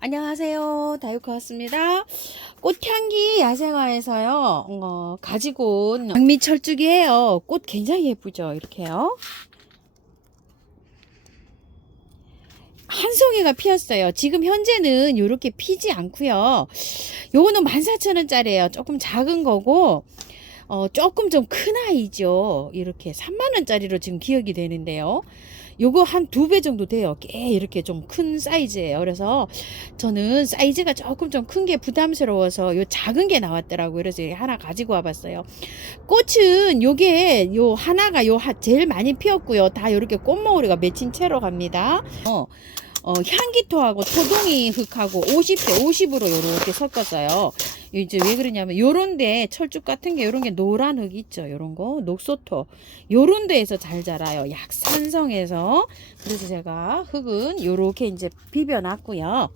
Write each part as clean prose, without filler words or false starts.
안녕하세요. 다육화 왔습니다. 꽃향기 야생화에서요, 가지고 온 장미철쭉이에요. 꽃 굉장히 예쁘죠? 이렇게요. 한 송이가 피었어요. 지금 현재는 이렇게 피지 않고요. 요거는 14,000원짜리예요. 조금 작은 거고, 조금 좀 큰 아이죠. 이렇게 30,000원짜리로 지금 기억이 되는데요. 요거 한 2배 정도 돼요. 꽤 이렇게 좀 큰 사이즈예요. 그래서 저는 사이즈가 조금 좀 큰 게 부담스러워서 요 작은 게 나왔더라고요. 그래서 하나 가지고 와봤어요. 꽃은 요게 요 하나가 제일 많이 피었고요. 다 요렇게 꽃몽우리가 맺힌 채로 갑니다. 향기토하고 토동이 흙하고 50대 50으로 요렇게 섞었어요. 이제 왜 그러냐면 요런데 철쭉 같은 게 요런 게 노란 흙 있죠. 요런 거 녹소토 요런 데에서 잘 자라요. 약산성에서. 그래서 제가 흙은 요렇게 이제 비벼 놨고요.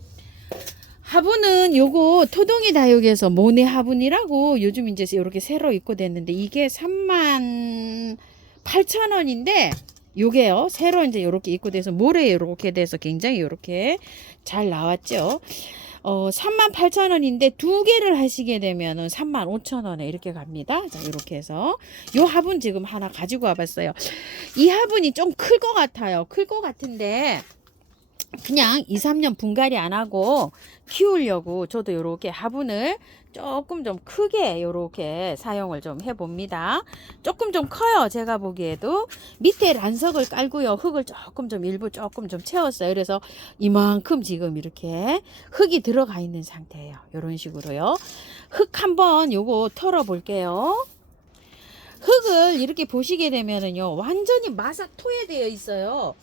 화분은 요거 토동이 다육에서 모네 화분이라고 요즘 이제 이렇게 새로 입고됐는데 이게 38,000원인데 요게요 새로 이제 요렇게 입고돼서 모래 요렇게 돼서 굉장히 요렇게 잘 나왔죠. 38,000원인데 2개를 하시게 되면은 35,000원에 이렇게 갑니다. 자, 이렇게 해서 요 화분 지금 하나 가지고 와봤어요. 이 화분이 좀 클 것 같아요. 클 것 같은데 그냥 2, 3년 분갈이 안 하고 키우려고 저도 요렇게 화분을 조금 좀 크게 요렇게 사용을 좀 해봅니다. 조금 좀 커요. 제가 보기에도 밑에 란석을 깔고요. 흙을 조금 좀 일부 조금 좀 채웠어요. 그래서 이만큼 지금 이렇게 흙이 들어가 있는 상태예요. 요런 식으로요. 흙 한번 요거 털어 볼게요. 흙을 이렇게 보시게 되면은요. 완전히 마사 토해되어 있어요.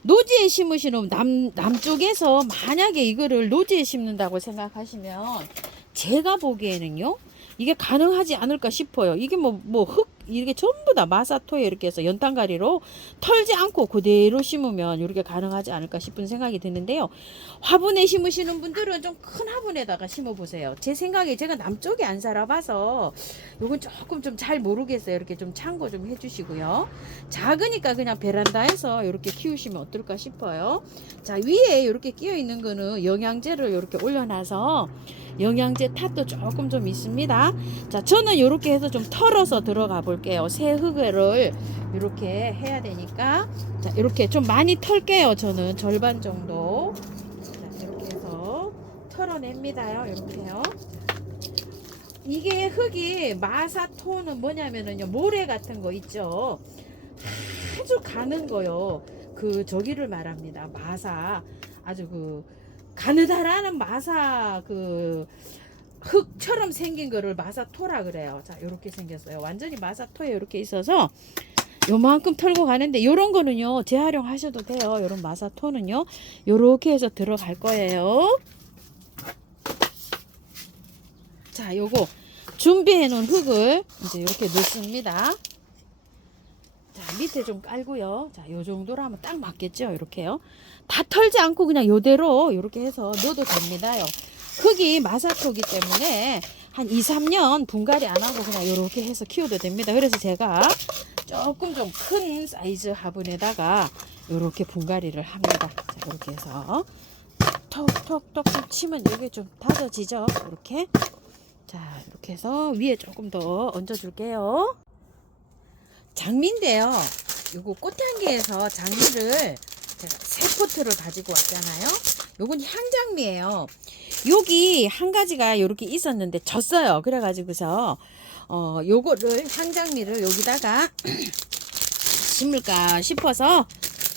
노지에 심으시는 남쪽에서 만약에 이거를 노지에 심는다고 생각하시면 제가 보기에는요 이게 가능하지 않을까 싶어요. 이게 흙 이렇게 전부 다 마사토에 이렇게 해서 연탄가리로 털지 않고 그대로 심으면 이렇게 가능하지 않을까 싶은 생각이 드는데요. 화분에 심으시는 분들은 좀 큰 화분에다가 심어 보세요. 제 생각에 제가 남쪽에 안 살아봐서 요건 조금 좀 잘 모르겠어요. 이렇게 좀 참고 좀 해주시고요. 작으니까 그냥 베란다에서 이렇게 키우시면 어떨까 싶어요. 자, 위에 이렇게 끼어 있는 거는 영양제를 이렇게 올려놔서 영양제 탓도 조금 좀 있습니다. 자, 저는 이렇게 해서 좀 털어서 들어가 볼게요. 새 흙을 이렇게 해야 되니까. 자, 이렇게 좀 많이 털게요. 저는 절반 정도. 자, 이렇게 해서 털어냅니다요. 이렇게요. 이게 흙이 마사토는 뭐냐면은요, 모래 같은 거 있죠. 아주 가는 거요. 저기를 말합니다. 마사. 아주 가느다라는 마사 흙처럼 생긴 거를 마사토라 그래요. 자, 요렇게 생겼어요. 완전히 마사토에 이렇게 있어서 요만큼 털고 가는데 요런 거는요 재활용하셔도 돼요. 요런 마사토는요 요렇게 해서 들어갈 거예요. 자, 요거 준비해 놓은 흙을 이제 이렇게 넣습니다. 자, 밑에 좀 깔고요. 자, 요 정도라면 딱 맞겠죠? 이렇게요. 다 털지 않고 그냥 요대로 이렇게 해서 넣어도 됩니다요. 흙이 마사토기 때문에 한 2, 3년 분갈이 안 하고 그냥 이렇게 해서 키워도 됩니다. 그래서 제가 조금 좀 큰 사이즈 화분에다가 이렇게 분갈이를 합니다. 자, 이렇게 해서 톡톡톡 치면 여기 좀 다져지죠? 이렇게. 자, 이렇게 해서 위에 조금 더 얹어 줄게요. 장미인데요. 요거 꽃향기에서 장미를 제가 새 포트를 가지고 왔잖아요. 요건 향장미예요. 여기 한 가지가 요렇게 있었는데 졌어요. 그래가지고서 요거를 향장미를 여기다가 심을까 싶어서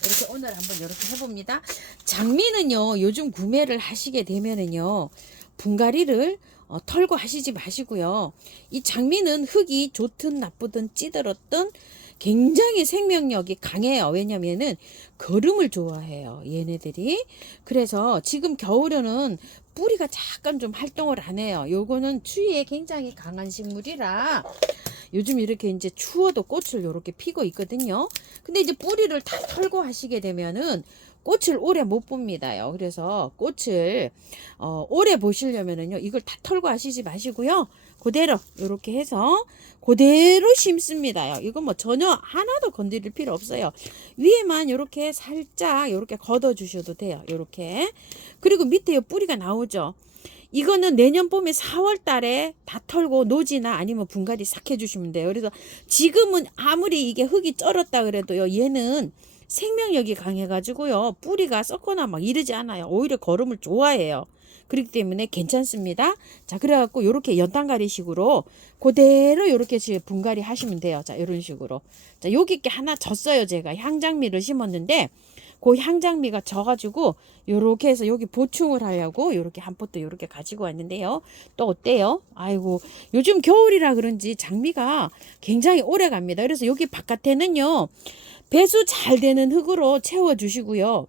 이렇게 오늘 한번 이렇게 해봅니다. 장미는요 요즘 구매를 하시게 되면은요 분갈이를 털고 하시지 마시고요. 이 장미는 흙이 좋든 나쁘든 찌들었든 굉장히 생명력이 강해요. 왜냐면은 거름을 좋아해요. 얘네들이. 그래서 지금 겨울에는 뿌리가 잠깐 좀 활동을 안 해요. 요거는 추위에 굉장히 강한 식물이라 요즘 이렇게 이제 추워도 꽃을 이렇게 피고 있거든요. 근데 이제 뿌리를 다 털고 하시게 되면은 꽃을 오래 못 봅니다요. 그래서 꽃을 오래 보시려면은요, 이걸 다 털고 하시지 마시고요. 그대로 이렇게 해서 그대로 심습니다요. 이거 뭐 전혀 하나도 건드릴 필요 없어요. 위에만 이렇게 살짝 이렇게 걷어 주셔도 돼요. 이렇게. 그리고 밑에 요 뿌리가 나오죠. 이거는 내년 봄에 4월 달에 다 털고 노지나 아니면 분갈이 싹 해주시면 돼요. 그래서 지금은 아무리 이게 흙이 쩔었다 그래도요, 얘는 생명력이 강해가지고요, 뿌리가 썩거나 막 이러지 않아요. 오히려 거름을 좋아해요. 그렇기 때문에 괜찮습니다. 자, 그래갖고 요렇게 연탄가리 식으로 그대로 요렇게 분갈이 하시면 돼요. 자, 이런 식으로. 자, 여기 게 하나 졌어요. 제가 향장미를 심었는데 그 향장미가 져가지고 요렇게 해서 여기 보충을 하려고 요렇게 한 포트 요렇게 가지고 왔는데요. 또 어때요? 아이고, 요즘 겨울이라 그런지 장미가 굉장히 오래 갑니다. 그래서 여기 바깥에는요, 배수 잘 되는 흙으로 채워주시고요.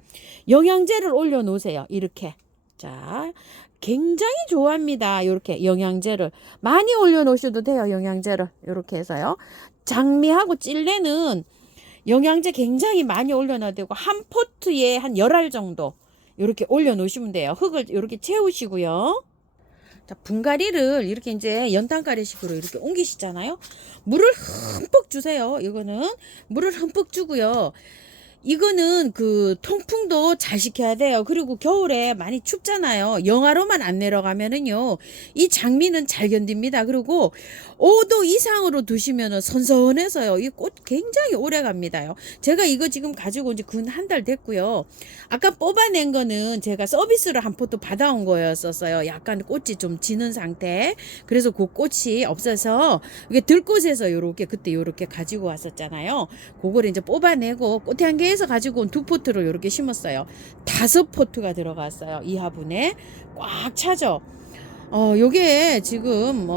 영양제를 올려 놓으세요. 이렇게. 자, 굉장히 좋아합니다. 이렇게 영양제를 많이 올려 놓으셔도 돼요. 영양제를 이렇게 해서요. 장미하고 찔레는 영양제 굉장히 많이 올려 놔야 되고, 한 포트에 한 10알 정도 이렇게 올려 놓으시면 돼요. 흙을 이렇게 채우시고요. 자, 분갈이를 이렇게 이제 연탄가리식으로 이렇게 옮기시잖아요. 물을 흠뻑 주세요. 이거는 물을 흠뻑 주고요. 이거는 그 통풍도 잘 시켜야 돼요. 그리고 겨울에 많이 춥잖아요. 영하로만 안 내려가면은요, 이 장미는 잘 견딥니다. 그리고 5도 이상으로 두시면은 선선해서요, 이 꽃 굉장히 오래 갑니다요. 제가 이거 지금 가지고 온 지 근 한 달 됐고요. 아까 뽑아낸 거는 제가 서비스로 한 포트 받아온 거였었어요. 약간 꽃이 좀 지는 상태. 그래서 그 꽃이 없어서 이게 들꽃에서 요렇게 그때 요렇게 가지고 왔었잖아요. 그걸 이제 뽑아내고 꽃에 한 개에서 가지고 온 2포트를 요렇게 심었어요. 5포트가 들어갔어요. 이 화분에 꽉 차죠. 요게 지금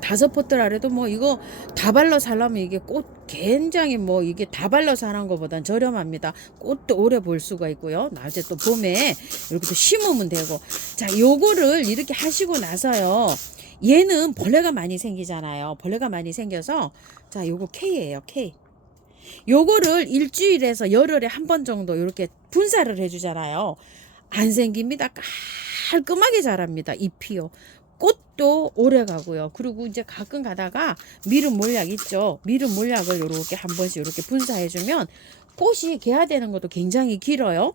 5포트라 해도 뭐 이거 다발로 살려면 이게 꽃 굉장히 뭐 이게 다발로 사는 것보단 저렴합니다. 꽃도 오래 볼 수가 있고요. 낮에 또 봄에 이렇게 또 심으면 되고. 자, 요거를 이렇게 하시고 나서요, 얘는 벌레가 많이 생기잖아요. 벌레가 많이 생겨서, 자, 요거 K예요. K. 요거를 일주일에서 열흘에 한 번 정도 이렇게 분사를 해주잖아요. 안 생깁니다. 깔끔하게 자랍니다. 잎이요. 꽃도 오래 가고요. 그리고 이제 가끔 가다가 미름 몰약 있죠. 미름 몰약을 이렇게 한 번씩 이렇게 분사해주면 꽃이 개화되는 것도 굉장히 길어요.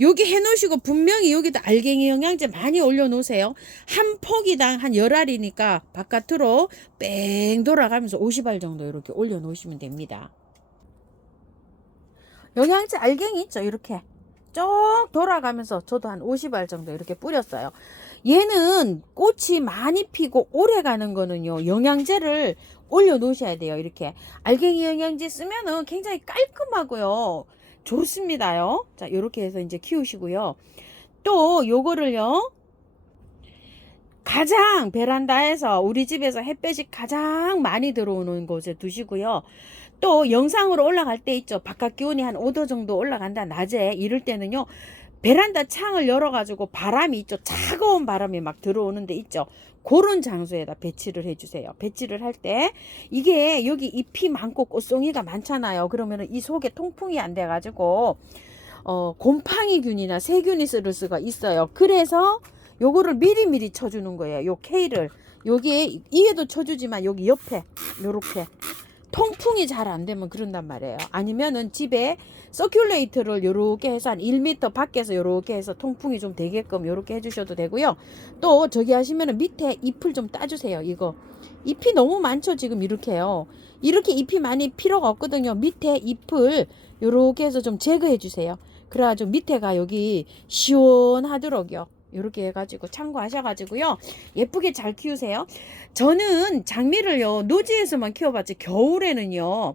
여기 해놓으시고 분명히 여기다 알갱이 영양제 많이 올려놓으세요. 한 포기당 한 10알이니까 바깥으로 뺑 돌아가면서 50알 정도 이렇게 올려놓으시면 됩니다. 영양제 알갱이 있죠. 이렇게 쭉 돌아가면서 저도 한 50알 정도 이렇게 뿌렸어요. 얘는 꽃이 많이 피고 오래 가는 거는요, 영양제를 올려 놓으셔야 돼요. 이렇게 알갱이 영양제 쓰면은 굉장히 깔끔하고요, 좋습니다요. 자, 이렇게 해서 이제 키우시고요. 또 요거를요, 가장 베란다에서 우리 집에서 햇볕이 가장 많이 들어오는 곳에 두시고요. 또 영상으로 올라갈 때 있죠. 바깥 기온이 한 5도 정도 올라간다, 낮에. 이럴 때는요, 베란다 창을 열어가지고 바람이 있죠. 차가운 바람이 막 들어오는 데 있죠. 그런 장소에다 배치를 해주세요. 배치를 할 때 이게 여기 잎이 많고 꽃송이가 많잖아요. 그러면은 이 속에 통풍이 안 돼가지고 곰팡이균이나 세균이 쓸 수가 있어요. 그래서 요거를 미리미리 쳐주는 거예요. 요 K를 여기에 이에도 쳐주지만 여기 옆에 요렇게 통풍이 잘 안 되면 그런단 말이에요. 아니면은 집에 서큘레이터를 요렇게 해서 한 1m 밖에서 요렇게 해서 통풍이 좀 되게끔 요렇게 해주셔도 되고요. 또 저기 하시면은 밑에 잎을 좀 따주세요. 이거 잎이 너무 많죠. 지금 이렇게요. 이렇게 잎이 많이 필요가 없거든요. 밑에 잎을 요렇게 해서 좀 제거해 주세요. 그래가지고 밑에가 여기 시원하도록요. 이렇게 해가지고 참고하셔가지고요, 예쁘게 잘 키우세요. 저는 장미를요, 노지에서만 키워봤지 겨울에는요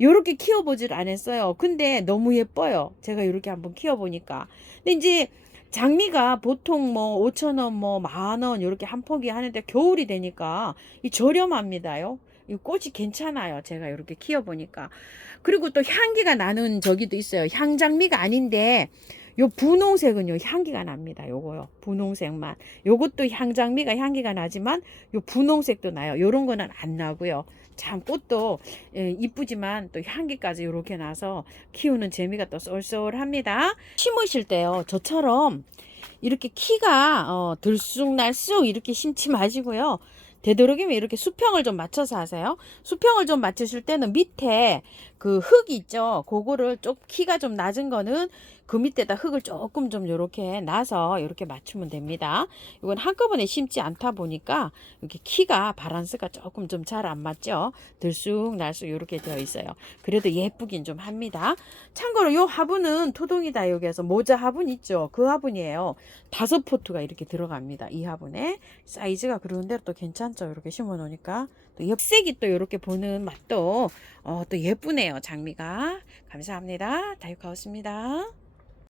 요렇게 키워보질 않았어요. 근데 너무 예뻐요. 제가 이렇게 한번 키워보니까. 근데 이제 장미가 보통 뭐 5,000원 뭐 10,000원 이렇게 한 포기 하는데 겨울이 되니까 이 저렴합니다요. 이 꽃이 괜찮아요. 제가 이렇게 키워보니까. 그리고 또 향기가 나는 저기도 있어요. 향장미가 아닌데 요 분홍색은요 향기가 납니다. 요거요 분홍색만. 요것도 향장미가 향기가 나지만 요 분홍색도 나요. 요런 거는 안 나고요. 참 꽃도 이쁘지만 또 향기까지 요렇게 나서 키우는 재미가 또 쏠쏠합니다. 심으실 때요 저처럼 이렇게 키가 들쑥날쑥 이렇게 심지 마시고요. 되도록이면 이렇게 수평을 좀 맞춰서 하세요. 수평을 좀 맞추실 때는 밑에 그 흙 있죠. 그거를 좀 키가 좀 낮은 거는 그 밑에다 흙을 조금 좀 이렇게 놔서 이렇게 맞추면 됩니다. 이건 한꺼번에 심지 않다 보니까 이렇게 키가 바란스가 조금 좀 잘 안 맞죠. 들쑥날쑥 이렇게 되어 있어요. 그래도 예쁘긴 좀 합니다. 참고로 요 화분은 토동이다 여기에서 모자 화분 있죠. 그 화분이에요. 5포트가 이렇게 들어갑니다. 이 화분에 사이즈가 그런데 또 괜찮죠. 이렇게 심어 놓으니까 또 엽색이 또 이렇게 보는 맛도 또 예쁘네요. 장미가. 감사합니다. 다육하우스입니다.